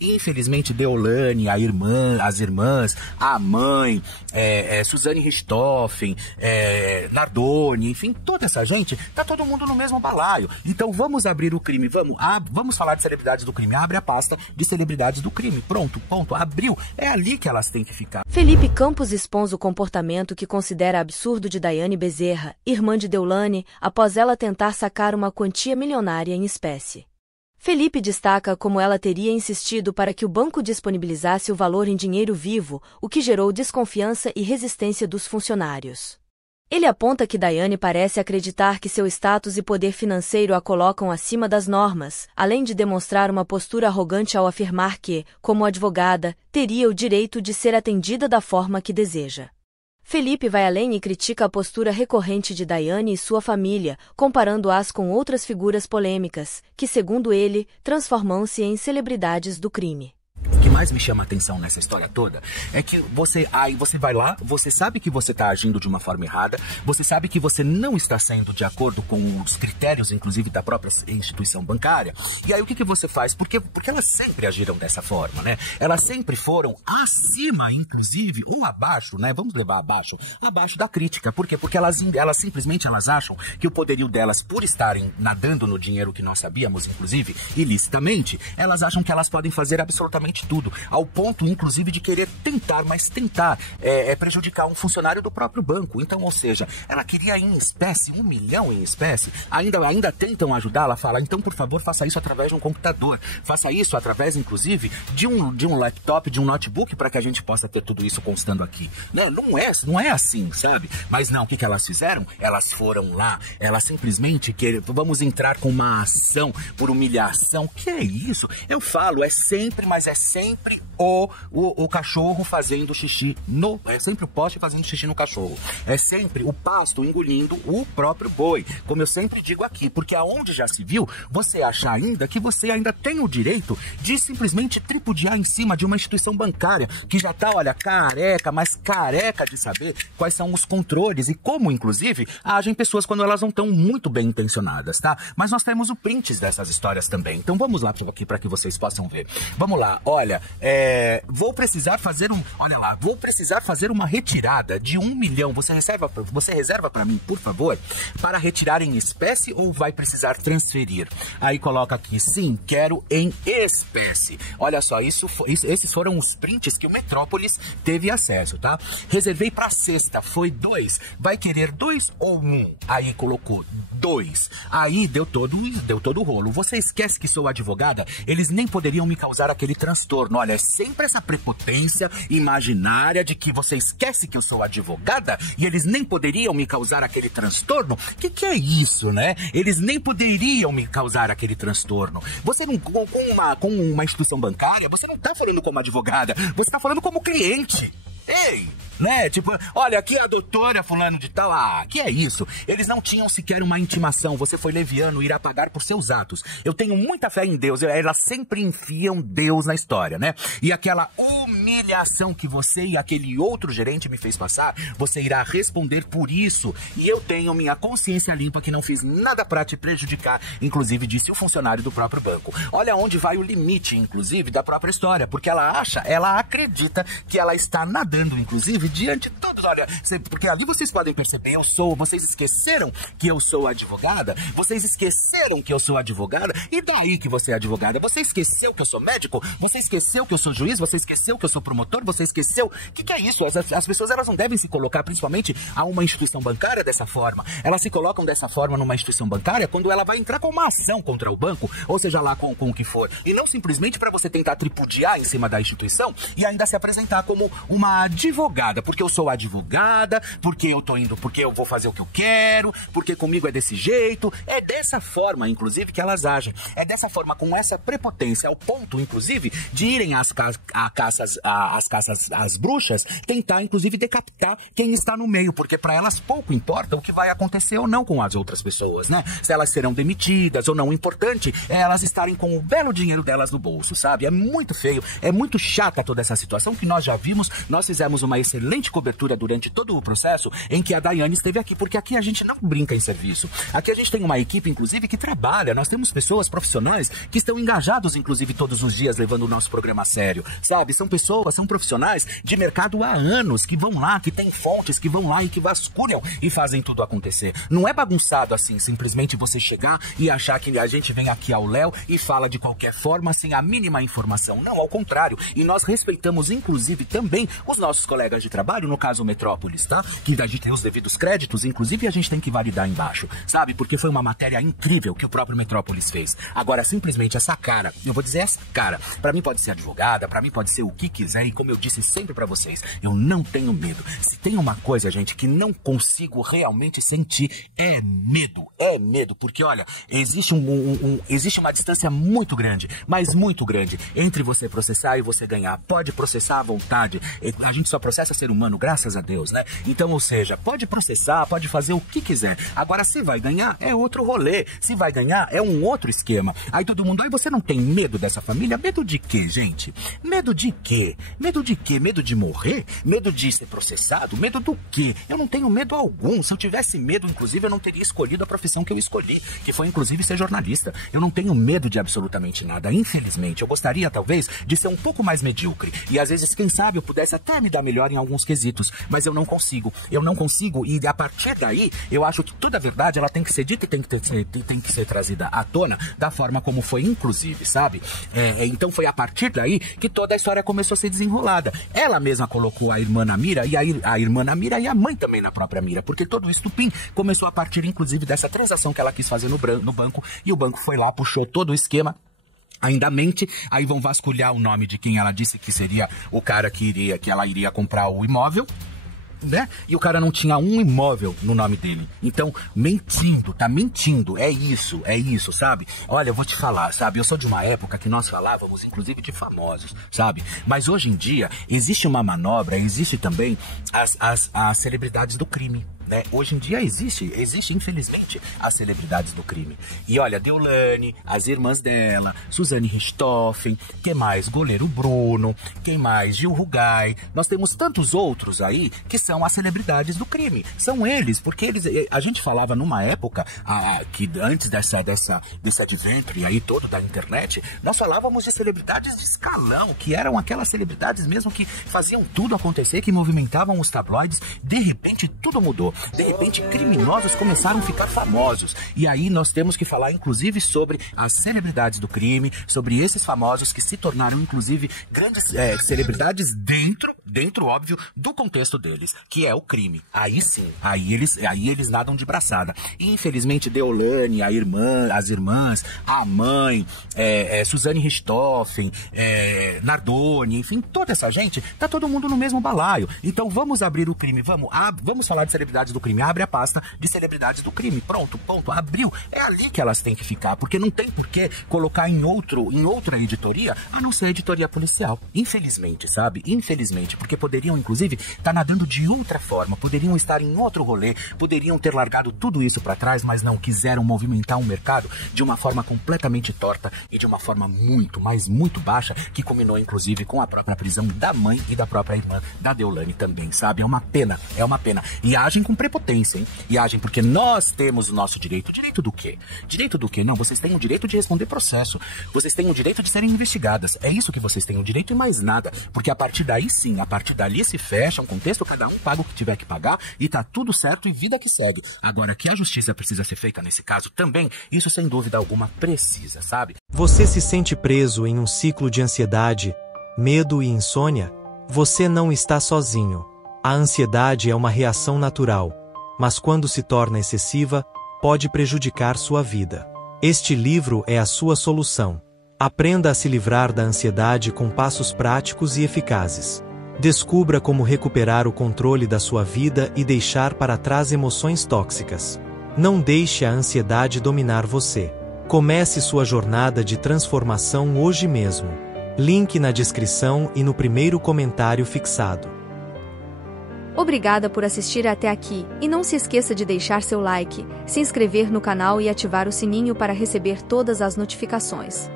E infelizmente Deolane, as irmãs, a mãe, Suzane Richthofen, Nardoni, enfim, toda essa gente, tá todo mundo no mesmo balaio. Então vamos abrir o crime, vamos falar de celebridades do crime. Abre a pasta de celebridades do crime. Pronto, ponto. Abriu. É ali que elas têm que ficar. Felipe Campos expõe o comportamento que considera absurdo de Daiane Bezerra, irmã de Deolane, após ela tentar sacar uma quantia milionária em espécie. Felipe destaca como ela teria insistido para que o banco disponibilizasse o valor em dinheiro vivo, o que gerou desconfiança e resistência dos funcionários. Ele aponta que Daiane parece acreditar que seu status e poder financeiro a colocam acima das normas, além de demonstrar uma postura arrogante ao afirmar que, como advogada, teria o direito de ser atendida da forma que deseja. Felipe vai além e critica a postura recorrente de Daiane e sua família, comparando-as com outras figuras polêmicas, que, segundo ele, transformam-se em celebridades do crime. O que mais me chama a atenção nessa história toda é que você vai lá, você sabe que você está agindo de uma forma errada, você sabe que você não está sendo de acordo com os critérios, inclusive, da própria instituição bancária. E aí o que você faz? Porque elas sempre agiram dessa forma, né? Elas sempre foram acima, inclusive, ou abaixo, né? Vamos levar abaixo da crítica. Por quê? Porque elas simplesmente acham que o poderio delas, por estarem nadando no dinheiro que nós sabíamos, inclusive, ilicitamente, elas acham que elas podem fazer absolutamente tudo, ao ponto, inclusive, de querer tentar prejudicar um funcionário do próprio banco. Então, ou seja, ela queria em espécie, 1 milhão em espécie, ainda tentam ajudá-la, fala, então, por favor, faça isso através de um computador, faça isso através, inclusive, de um laptop, de um notebook, para que a gente possa ter tudo isso constando aqui. Né? Não é assim, sabe? Mas não, o que elas fizeram? Elas foram lá, elas simplesmente vamos entrar com uma ação por humilhação. Que é isso? Eu falo, mas é sempre o cachorro fazendo xixi é sempre o poste fazendo xixi no cachorro. É sempre o pasto engolindo o próprio boi, como eu sempre digo aqui, porque aonde já se viu, você acha ainda que você ainda tem o direito de simplesmente tripudiar em cima de uma instituição bancária que já tá, olha, mas careca de saber quais são os controles e como, inclusive, agem pessoas quando elas não estão muito bem intencionadas, tá? Mas nós temos o prints dessas histórias também. Então vamos lá aqui para que vocês possam ver. Vamos lá, olha, vou precisar fazer uma retirada de 1 milhão. Você reserva para mim, por favor, para retirar em espécie ou vai precisar transferir? Aí coloca aqui, sim, quero em espécie. Olha só, esses foram os prints que o Metrópolis teve acesso, tá? Reservei para sexta, foi 2. Vai querer 2 ou 1? Aí colocou 2. Aí deu todo o rolo. Você esquece que sou advogada? Eles nem poderiam me causar aquele transtorno. Olha, é sempre essa prepotência imaginária de que você esquece que eu sou advogada e eles nem poderiam me causar aquele transtorno. Que é isso, né? Eles nem poderiam me causar aquele transtorno. Você não, com uma instituição bancária, você não tá falando como advogada, você tá falando como cliente. Ei, né? Tipo, olha, aqui a doutora fulano de tal, que é isso? Eles não tinham sequer uma intimação, você foi leviano, irá pagar por seus atos. Eu tenho muita fé em Deus, elas sempre enfiam Deus na história, né? E aquela humilhação que você e aquele outro gerente me fez passar, você irá responder por isso. E eu tenho minha consciência limpa que não fiz nada para te prejudicar, inclusive disse o funcionário do próprio banco. Olha onde vai o limite, inclusive, da própria história, porque ela acredita que ela está nadando, inclusive, diante de todos. Olha, porque ali vocês podem perceber, vocês esqueceram que eu sou advogada? Vocês esqueceram que eu sou advogada? E daí que você é advogada? Você esqueceu que eu sou médico? Você esqueceu que eu sou juiz? Você esqueceu que eu sou promotor? Você esqueceu? O que é isso? As pessoas, elas não devem se colocar, principalmente a uma instituição bancária, dessa forma. Elas se colocam dessa forma numa instituição bancária quando ela vai entrar com uma ação contra o banco, ou seja lá com o que for. E não simplesmente para você tentar tripudiar em cima da instituição e ainda se apresentar como uma advogada, porque eu sou advogada, porque eu vou fazer o que eu quero, porque comigo é desse jeito. É dessa forma, inclusive, que elas agem. É dessa forma, com essa prepotência, ao ponto, inclusive, de irem às caças às bruxas, tentar, inclusive, decapitar quem está no meio, porque para elas pouco importa o que vai acontecer ou não com as outras pessoas, né? Se elas serão demitidas ou não, o importante é elas estarem com o belo dinheiro delas no bolso, sabe? É muito feio, é muito chata toda essa situação que nós já vimos. Nós fizemos uma excelente excelente cobertura durante todo o processo em que a Daiane esteve aqui, porque aqui a gente não brinca em serviço. Aqui a gente tem uma equipe, inclusive, que trabalha. Nós temos pessoas profissionais que estão engajados, inclusive, todos os dias levando o nosso programa a sério, sabe? São pessoas, são profissionais de mercado há anos, que vão lá, que têm fontes, que vão lá e que vasculham e fazem tudo acontecer. Não é bagunçado assim, simplesmente você chegar e achar que a gente vem aqui ao Léo e fala de qualquer forma, sem a mínima informação. Não, ao contrário. E nós respeitamos, inclusive, também os nossos colegas de trabalho, no caso o Metrópolis, tá? Que a gente tem os devidos créditos, inclusive a gente tem que validar embaixo, sabe? Porque foi uma matéria incrível que o próprio Metrópolis fez. Agora, simplesmente essa cara, eu vou dizer essa cara, pra mim pode ser advogada, pra mim pode ser o que quiser, e como eu disse sempre pra vocês, eu não tenho medo. Se tem uma coisa, gente, que não consigo realmente sentir, é medo, porque olha, existe uma distância muito grande, mas muito grande, entre você processar e você ganhar. Pode processar à vontade, a gente só processa ser humano, graças a Deus, né? Então, ou seja, pode processar, pode fazer o que quiser. Agora, se vai ganhar, é outro rolê. Se vai ganhar, é um outro esquema. Aí todo mundo, aí você não tem medo dessa família? Medo de quê, gente? Medo de quê? Medo de quê? Medo de morrer? Medo de ser processado? Medo do quê? Eu não tenho medo algum. Se eu tivesse medo, inclusive, eu não teria escolhido a profissão que eu escolhi, que foi, inclusive, ser jornalista. Eu não tenho medo de absolutamente nada, infelizmente. Eu gostaria, talvez, de ser um pouco mais medíocre. E, às vezes, quem sabe, eu pudesse até me dar melhor em alguns quesitos. Mas eu não consigo. E, a partir daí, eu acho que toda a verdade, ela tem que ser dita e tem que ser trazida à tona da forma como foi, inclusive, sabe? Então, foi a partir daí que toda a história começou a ser desenrolada. Ela mesma colocou a irmã na mira, e a irmã na mira e a mãe também na própria mira. Porque todo o estupim começou a partir, inclusive, dessa transação que ela quis fazer no banco. E o banco foi lá, puxou todo o esquema. Ainda mente, aí vão vasculhar o nome de quem ela disse que seria o cara que ela iria comprar o imóvel, né? E o cara não tinha um imóvel no nome dele. Então, tá mentindo. É isso, sabe? Olha, eu vou te falar, sabe? Eu sou de uma época que nós falávamos, inclusive, de famosos, sabe? Mas hoje em dia, existe uma manobra, existe também as celebridades do crime. Né? Hoje em dia existe infelizmente as celebridades do crime. E olha, Deolane, as irmãs dela, Suzane Richthofen, quem mais? Goleiro Bruno, quem mais? Gil Rugai. Nós temos tantos outros aí que são as celebridades do crime. São eles, porque a gente falava numa época que antes desse adventure aí todo da internet, nós falávamos de celebridades de escalão, que eram aquelas celebridades mesmo que faziam tudo acontecer, que movimentavam os tabloides. De repente tudo mudou. De repente, criminosos começaram a ficar famosos. E aí nós temos que falar, inclusive, sobre as celebridades do crime, sobre esses famosos que se tornaram, inclusive, grandes celebridades dentro, óbvio, do contexto deles, que é o crime. Aí sim, aí eles nadam de braçada. E, infelizmente, Deolane, as irmãs, a mãe, Suzane Richthofen, Nardoni, enfim, toda essa gente, tá todo mundo no mesmo balaio. Então vamos abrir o crime, vamos falar de celebridades do crime, abre a pasta de celebridades do crime, pronto, ponto, abriu, é ali que elas têm que ficar, porque não tem por que colocar em outra editoria, a não ser a editoria policial, infelizmente, sabe, porque poderiam, inclusive, estar nadando de outra forma, poderiam estar em outro rolê, poderiam ter largado tudo isso para trás, mas não, quiseram movimentar um mercado de uma forma completamente torta e de uma forma muito, mas muito baixa, que culminou, inclusive, com a própria prisão da mãe e da própria irmã da Deolane também, sabe, é uma pena, e agem com prepotência, hein? E agem porque nós temos o nosso direito. Direito do quê? Direito do quê? Não, vocês têm o direito de responder processo. Vocês têm o direito de serem investigadas. É isso que vocês têm o direito e mais nada. Porque a partir daí sim, a partir dali se fecha um contexto, cada um paga o que tiver que pagar e tá tudo certo e vida que segue. Agora, que a justiça precisa ser feita nesse caso também, isso sem dúvida alguma precisa, sabe? Você se sente preso em um ciclo de ansiedade, medo e insônia? Você não está sozinho. A ansiedade é uma reação natural, mas quando se torna excessiva, pode prejudicar sua vida. Este livro é a sua solução. Aprenda a se livrar da ansiedade com passos práticos e eficazes. Descubra como recuperar o controle da sua vida e deixar para trás emoções tóxicas. Não deixe a ansiedade dominar você. Comece sua jornada de transformação hoje mesmo. Link na descrição e no primeiro comentário fixado. Obrigada por assistir até aqui, e não se esqueça de deixar seu like, se inscrever no canal e ativar o sininho para receber todas as notificações.